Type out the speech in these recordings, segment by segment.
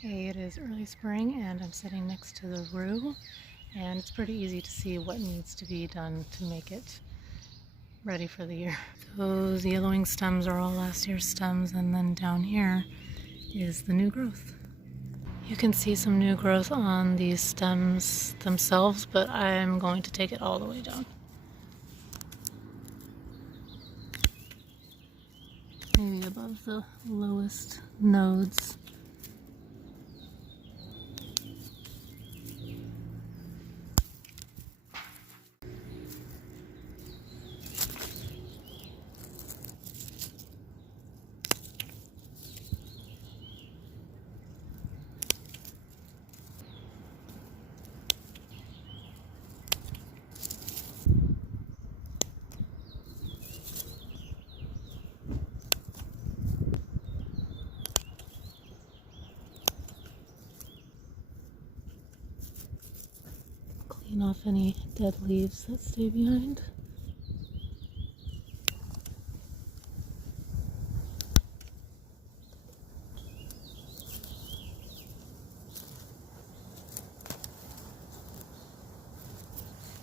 Hey, it is early spring and I'm sitting next to the Rue, and it's pretty easy to see what needs to be done to make it ready for the year. Those yellowing stems are all last year's stems, and then down here is the new growth. You can see some new growth on these stems themselves, but I'm going to take it all the way down. Maybe above the lowest nodes. Clean off any dead leaves that stay behind.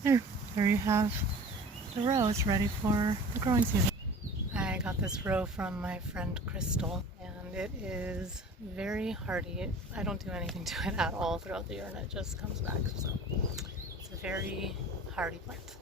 There you have the row. It's ready for the growing season. I got this row from my friend Crystal, and it is very hardy. I don't do anything to it at all throughout the year, and it just comes back. So it's a very hardy plant.